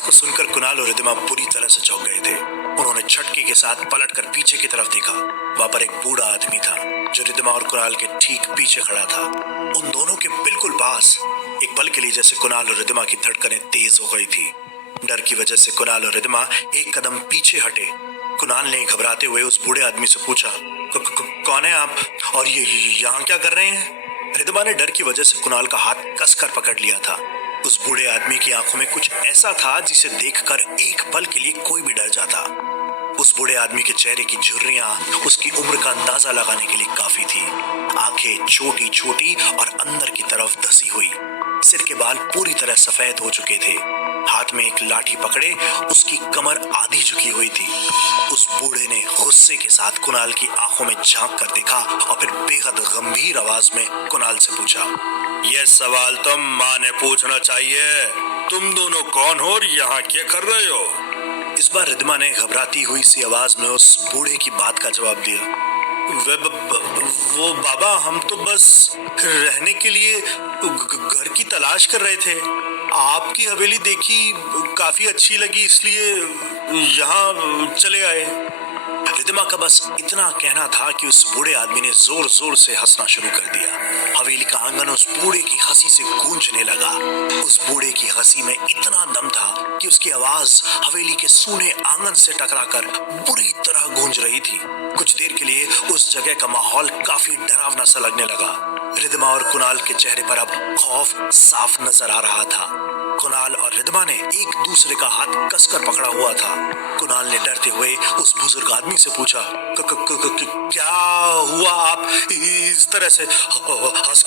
आवाज को सुनकर कुणाल और रिद्धिमा पूरी तरह से चौंक गए थे। उन्होंने झटके के साथ पलटकर पीछे की तरफ देखा। वहां पर एक बूढ़ा आदमी था जो रिद्धिमा और कुणाल के ठीक पीछे खड़ा था। उन दोनों के बिल्कुल पास। एक पल के लिए जैसे कुणाल और रिद्धिमा की धड़कनें तेज हो गई थी। डर की वजह से कुणाल और रिद्धिमा एक कदम पीछे हटे। कुणाल ने घबराते हुए उस बूढ़े आदमी से पूछा, कौन है आप और ये यहाँ क्या कर रहे हैं? रिद्धिमा ने डर की वजह से कुणाल का हाथ कसकर पकड़ लिया था। उस बूढ़े आदमी की आंखों में कुछ ऐसा था जिसे देखकर एक पल के लिए कोई भी डर जाता। उस बूढ़े आदमी के चेहरे की झुर्रियां उसकी उम्र का अंदाजा लगाने के लिए काफी थी। आंखें छोटी छोटी और अंदर की तरफ धसी हुई। सिर के बाल पूरी तरह सफेद हो चुके थे। हाथ में एक लाठी पकड़े उसकी कमर आधी झुकी हुई थी। उस बूढ़े ने गुस्से के साथ कुणाल की आंखों में झांक कर देखा और फिर बेहद गंभीर आवाज में कुणाल से पूछा, यह सवाल तो माँ ने पूछना चाहिए। तुम दोनों कौन हो और यहाँ क्या कर रहे हो? इस बार रिद्धिमा ने घबराती हुई सी आवाज में उस बूढ़े की बात का जवाब दिया, वो बाबा, हम तो बस रहने के लिए घर की तलाश कर रहे थे। आपकी हवेली देखी, काफी अच्छी लगी, इसलिए यहाँ चले आए। रिद्धिमा का बस इतना कहना था कि उस बूढ़े आदमी ने जोर जोर से हंसना शुरू कर दिया। हवेली का आंगन उस बूढ़े की हंसी से गूंजने लगा। उस बूढ़े की हंसी में इतना दम था कि उसकी आवाज हवेली के सूने आंगन से टकराकर बुरी तरह गूंज रही थी। कुछ देर के लिए उस जगह का माहौल काफी डरावना सा लगने लगा। रिद्धिमा और कुणाल के चेहरे पर अब खौफ साफ नजर आ रहा था। कुणाल और रिद्धिमा ने एक दूसरे का हाथ कसकर पकड़ा हुआ था। कुणाल ने डरते हुए उस बुजुर्ग आदमी से पूछा, क्या हुआ? आप इस तरह से हंस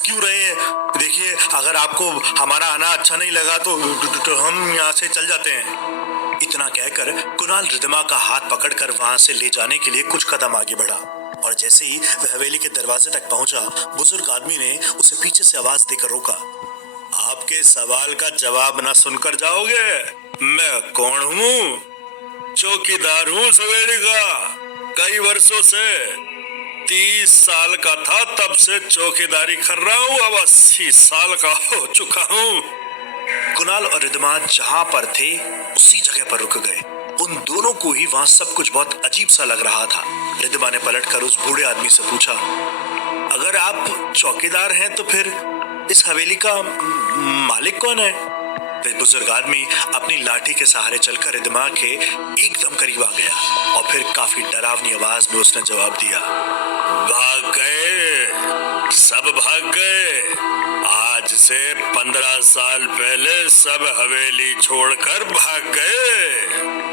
क्यों रहे हैं? देखिए, अगर आपको हमारा आना अच्छा नहीं लगा तो हम यहाँ से चल जाते हैं। इतना कहकर कुणाल रिद्धिमा का हाथ पकड़कर वहां से ले जाने के लिए कुछ कदम आगे बढ़ा और जैसे ही वह हवेली के दरवाजे तक पहुंचा, बुजुर्ग आदमी ने उसे पीछे से आवाज देकर रोका, आपके सवाल का जवाब न सुनकर जाओगे? मैं कौन हूँ? चौकीदार हूँ सवेरे का। कई वर्षों से 30 साल का था तब से चौकीदारी कर रहा हूँ। अब 80 साल का हो चुका हूँ। कुणाल और रिद्धिमा जहाँ पर थे उसी जगह पर रुक गए। उन दोनों को ही वहाँ सब कुछ बहुत अजीब सा लग रहा था। रिद्धिमा ने पलटकर उस बूढ़े आदमी से पूछा, अगर आप चौकीदार हैं तो फिर इस हवेली का मालिक कौन है? फिर बुजुर्ग आदमी अपनी लाठी के सहारे चलकर रिद्धिमा के एकदम करीब आ गया और फिर काफी डरावनी आवाज में उसने जवाब दिया, भाग गए, सब भाग गए। आज से 15 साल पहले सब हवेली छोड़कर भाग गए।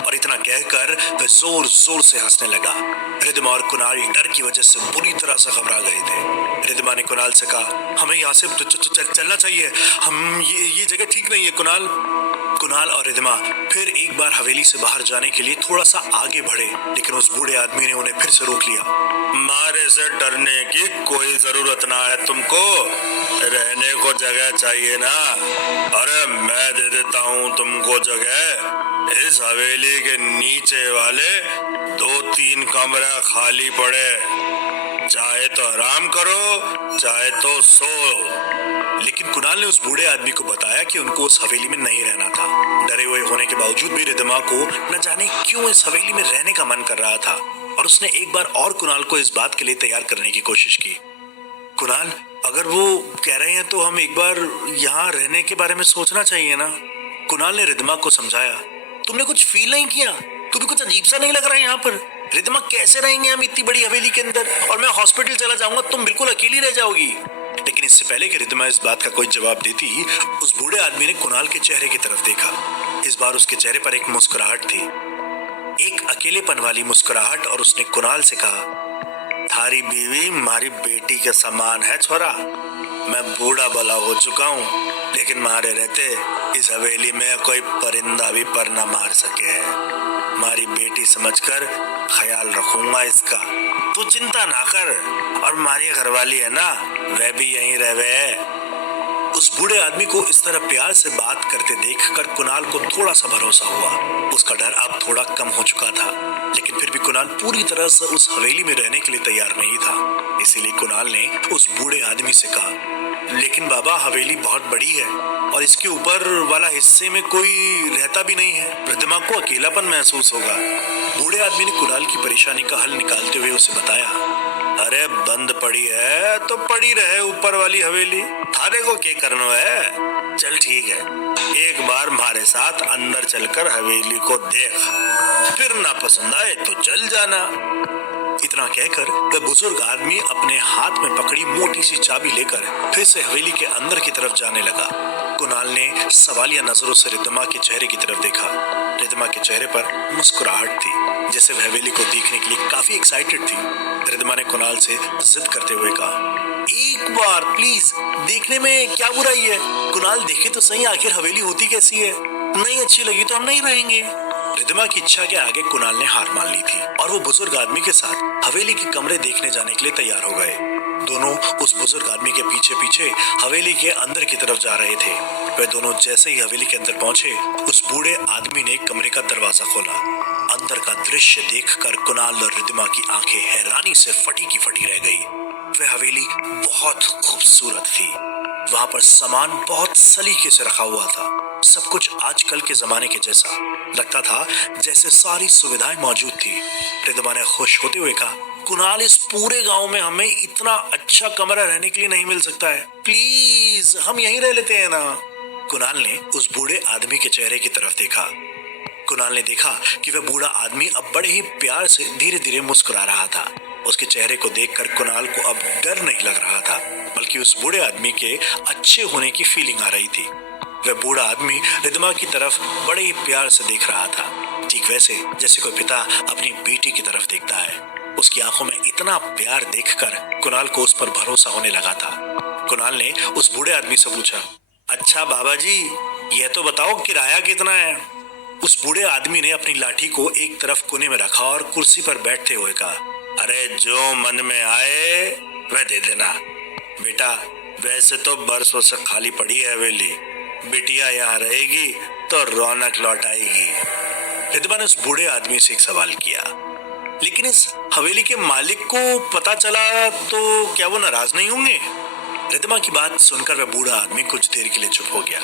और इतना कहकर वह जोर जोर से हंसने लगा। रिद्धिमा और कुणाल डर की वजह से बुरी तरह से घबरा गए थे। रिद्धिमा ने कुणाल से कहा, हमें यहाँ से चलना चाहिए। हम ये जगह ठीक नहीं है कुणाल। कुणाल और रिद्धिमा फिर एक बार हवेली से बाहर जाने के लिए थोड़ा सा आगे बढ़े, लेकिन उस बूढ़े आदमी ने उन्हें फिर से रोक लिया। मारे से डरने की कोई जरूरत ना है तुमको, रहने को जगह चाहिए ना। अरे मैं दे देता हूँ तुमको जगह। इस हवेली के नीचे वाले 2-3 कमरा खाली पड़े, चाहे तो आराम करो चाहे तो सो। लेकिन कुणाल ने उस बूढ़े आदमी को बताया कि उनको उस हवेली में नहीं रहना था। डरे हुए होने के बावजूद भी रिद्धिमा को न जाने क्यों इस हवेली में रहने का मन कर रहा था और उसने एक बार और कुणाल को इस बात के लिए तैयार करने की कोशिश की। कुणाल, अगर वो कह रहे हैं तो हम एक बार यहाँ रहने के बारे में सोचना चाहिए ना। कुणाल ने रिद्धिमा को समझाया, तुमने कुछ फील नहीं किया? तुम्हें कुछ अजीब सा नहीं लग रहा है यहाँ पर? रिद्धिमा, कैसे रहेंगे हम इतनी बड़ी हवेली के अंदर? और मैं हॉस्पिटल चला जाऊंगा, तुम बिल्कुल अकेली रह जाओगी। लेकिन इससे पहले कि रिद्धिमा इस बात का कोई जवाब देती, उस बूढ़े आदमी ने कुणाल के चेहरे की तरफ देखा। इस बार उसके चेहरे पर एक मुस्कुराहट थी, एक अकेलेपन वाली मुस्कुराहट, और उसने कुणाल से कहा, थारी बीवी मारी बेटी के समान है छोरा। मैं बूढ़ा भला हो चुका हूँ, लेकिन मारे रहते इस हवेली में कोई परिंदा भी पर न मार सके है। मारी बेटी समझकर ख्याल रखूंगा इसका, तू चिंता ना कर। और मारी घरवाली है ना, वह भी यहीं रहे। उस बूढ़े आदमी को इस तरह प्यार से बात करते देखकर कुणाल को थोड़ा सा भरोसा हुआ। उसका डर अब थोड़ा कम हो चुका था, लेकिन फिर भी कुणाल पूरी तरह से उस हवेली में रहने के लिए तैयार नहीं था। इसीलिए कुणाल ने उस बूढ़े आदमी से कहा, लेकिन बाबा हवेली बहुत बड़ी है और इसके ऊपर वाला हिस्से में कोई रहता भी नहीं है। रिद्धिमा को अकेलापन महसूस होगा। बूढ़े आदमी ने कुणाल की परेशानी का हल निकालते हुए उसे बताया, अरे बंद पड़ी है तो पड़ी रहे ऊपर वाली हवेली, थारे को क्या करना है। चल ठीक है, एक बार हमारे साथ अंदर चलकर हवेली को देख, फिर ना पसंद आए तो चल जाना। इतना कहकर वह बुजुर्ग आदमी अपने हाथ में पकड़ी मोटी सी चाबी लेकर फिर से हवेली के अंदर की तरफ जाने लगा। कुणाल ने सवालिया नजरों से रिद्धिमा के चेहरे की तरफ देखा। रिद्धिमा के चेहरे पर मुस्कुराहट थी, जैसे वह हवेली को देखने के लिए काफी एक्साइटेड थी। रिद्धिमा ने कुणाल से जिद करते हुए कहा, एक बार प्लीज, देखने में क्या बुराई है। कुणाल देखे तो सही, आखिर हवेली होती कैसी है। नहीं अच्छी लगी तो हम नहीं रहेंगे। रिद्धिमा की इच्छा के आगे कुणाल ने हार मान ली थी और वो बुजुर्ग आदमी के साथ हवेली के कमरे देखने जाने के लिए तैयार हो गए। दोनों उस बुजुर्ग आदमी के पीछे पीछे हवेली के अंदर की तरफ जा रहे थे। वे दोनों जैसे ही हवेली के अंदर पहुंचे, उस बूढ़े आदमी ने कमरे का दरवाजा खोला। अंदर का दृश्य देखकर कुणाल और रिद्धिमा की आंखें हैरानी से फटी की फटी रह गई। वह हवेली बहुत खूबसूरत थी। वहां पर सामान बहुत सलीके से रखा हुआ था। सब कुछ आजकल के जमाने के जैसा लगता था, जैसे सारी सुविधाएं मौजूद थी। रिद्धिमा ने खुश होते हुए कहा, कुणाल, इस पूरे गांव में हमें इतना अच्छा कमरा रहने के लिए नहीं मिल सकता है। प्लीज हम यहीं रह लेते हैं ना। कुणाल ने उस बूढ़े आदमी के चेहरे की तरफ देखा। कुणाल ने देखा कि वह बूढ़ा आदमी अब बड़े ही प्यार से धीरे धीरे मुस्कुरा रहा था। उसके चेहरे को देखकर कुणाल को अब डर नहीं लग रहा था, बल्कि उस बूढ़े आदमी के अच्छे होने की फीलिंग आ रही थी। वह बूढ़ा आदमी रिद्धिमा की तरफ बड़े ही प्यार से देख रहा था, ठीक वैसे जैसे कोई पिता अपनी बेटी की तरफ देखता है। उसकी आंखों में इतना प्यार देखकर कुणाल को उस पर भरोसा होने लगा था। कुणाल ने उस बूढ़े आदमी से पूछा, अच्छा बाबा जी, यह तो बताओ किराया कितना है। उस बूढ़े आदमी ने अपनी लाठी को एक तरफ कोने में रखा और कुर्सी पर बैठते हुए कहा, अरे जो मन में आए वह दे देना। बेटा, वैसे तो बरसों से खाली पड़ी है हवेली, बिटिया यहाँ रहेगी तो रौनक लौट आएगी। रिद्धिमा ने उस बूढ़े आदमी से एक सवाल किया, लेकिन इस हवेली के मालिक को पता चला तो क्या वो नाराज नहीं होंगे। रिद्धिमा की बात सुनकर वह बूढ़ा आदमी कुछ देर के लिए चुप हो गया।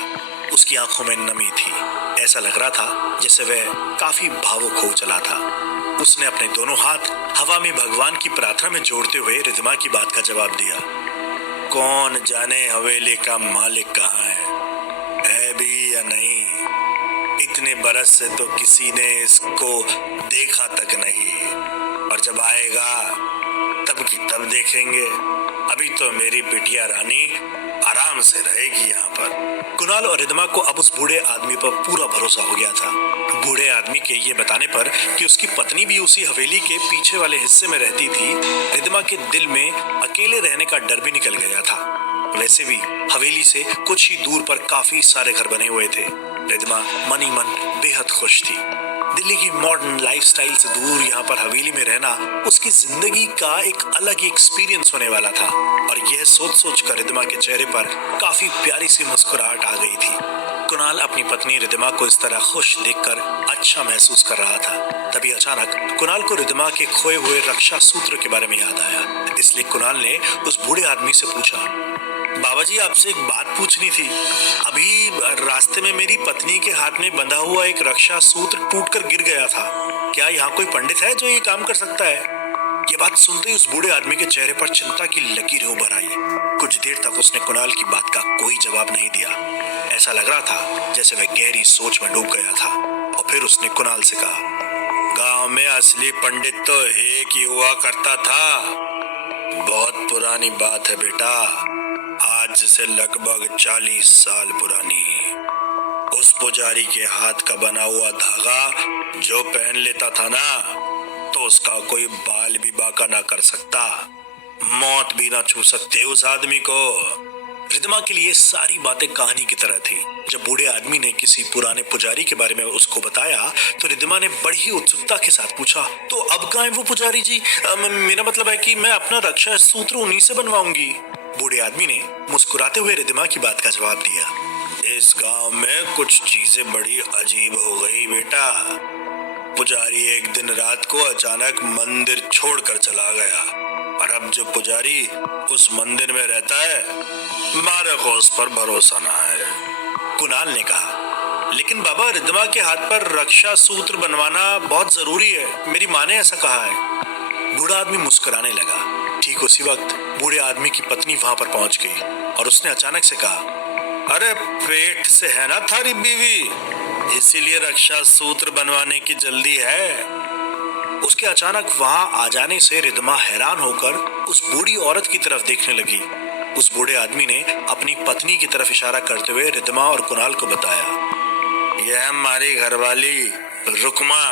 उसकी आंखों में नमी थी। ऐसा लग रहा था जैसे वह काफी भावुक हो चला था। उसने अपने दोनों हाथ हवा में भगवान की प्रार्थना में जोड़ते हुए रिद्धिमा की बात का जवाब दिया, कौन जाने हवेली का मालिक कहाँ है भी या नहीं। इतने बरस से तो किसी ने इसको देखा तक नहीं, और जब आएगा तब की तब देखेंगे। अभी तो मेरी बिटिया रानी आराम से रहेगी यहाँ पर। कुणाल और रिद्धिमा को अब उस बूढ़े आदमी पर पूरा भरोसा हो गया था। बूढ़े आदमी के ये बताने पर कि उसकी पत्नी भी उसी हवेली के पीछे वाले हिस्से में रहती थी, रिद्धिमा के दिल में अकेले रहने का डर भी निकल गया था। वैसे भी हवेली से कुछ ही दूर पर काफी सारे घर बने हुए थे। रिद्धिमा मन ही मन बेहद खुश थी। दिल्ली की मॉडर्न लाइफस्टाइल से दूर यहाँ पर हवेली में रहना उसकी जिंदगी का एक अलग ही एक्सपीरियंस होने वाला था, और यह सोच सोच कर रिद्धिमा के चेहरे पर काफी प्यारी सी मुस्कुराहट आ गई थी। कुणाल अपनी पत्नी रिद्धिमा को इस तरह खुश देखकर अच्छा महसूस कर रहा था। तभी अचानक कुणाल को रिद्धिमा के खोए हुए रक्षा सूत्र के बारे में याद आया। इसलिए कुणाल ने उस बूढ़े आदमी से पूछा, बाबा जी, आपसे एक बात पूछनी थी। अभी रास्ते में मेरी पत्नी के हाथ में बंधा हुआ एक रक्षा सूत्र टूटकर गिर गया था। क्या यहाँ कोई पंडित है जो ये काम कर सकता है? ये बात सुनते ही उस बूढ़े आदमी के चेहरे पर चिंता की लकीरें उभर आई। कुछ देर तक उसने कुणाल की बात का कोई जवाब नहीं दिया। ऐसा लग रहा था जैसे वह गहरी सोच में डूब गया था। और फिर उसने कुणाल से कहा, गांव में असली पंडित तो एक ही हुआ करता था। बहुत पुरानी बात है बेटा, आज से लगभग 40 साल पुरानी। उस पुजारी के हाथ का बना हुआ धागा जो पहन लेता था ना, तो उसका कोई बाल भी बांका ना कर सकता, मौत भी ना छू सकते उस आदमी को। रिद्धिमा के लिए सारी बातें कहानी की तरह थी। जब बूढ़े आदमी ने किसी पुराने पुजारी के बारे में उसको बताया तो रिद्धिमा ने बड़ी ही उत्सुकता के साथ पूछा, तो अब कहाँ है वो पुजारी जी? मेरा मतलब है कि मैं अपना रक्षा सूत्र उन्हीं से बनवाऊंगी। बूढ़े आदमी ने मुस्कुराते हुए रिद्धिमा की बात का जवाब दिया, इस गांव में कुछ चीजें बड़ी अजीब हो गई बेटा। पुजारी एक दिन रात को अचानक मंदिर छोड़कर चला गया और अब जो पुजारी उस मंदिर में रहता है, हमारे को उस पर भरोसा ना है। कुणाल ने कहा, लेकिन बाबा रिद्धमा के हाथ पर रक्षा सूत्र बनवाना बहुत जरूरी है, मेरी माँ ने ऐसा कहा है। बूढ़ा आदमी मुस्कुराने लगा। ठीक उसी वक्त बूढ़े आदमी की पत्नी वहां पर पहुंच गई और उसने अचानक से कहा, अरे पेट से है ना थारी बीवी, इसीलिए रक्षा सूत्र बनवाने की जल्दी है। उसके अचानक वहां आ जाने से रिद्धमा हैरान होकर उस बूढ़ी औरत की तरफ देखने लगी। उस बूढ़े आदमी ने अपनी पत्नी की तरफ इशारा करते हुए रिद्धमा और कुणाल को बताया, यह हमारी घरवाली रुकमा।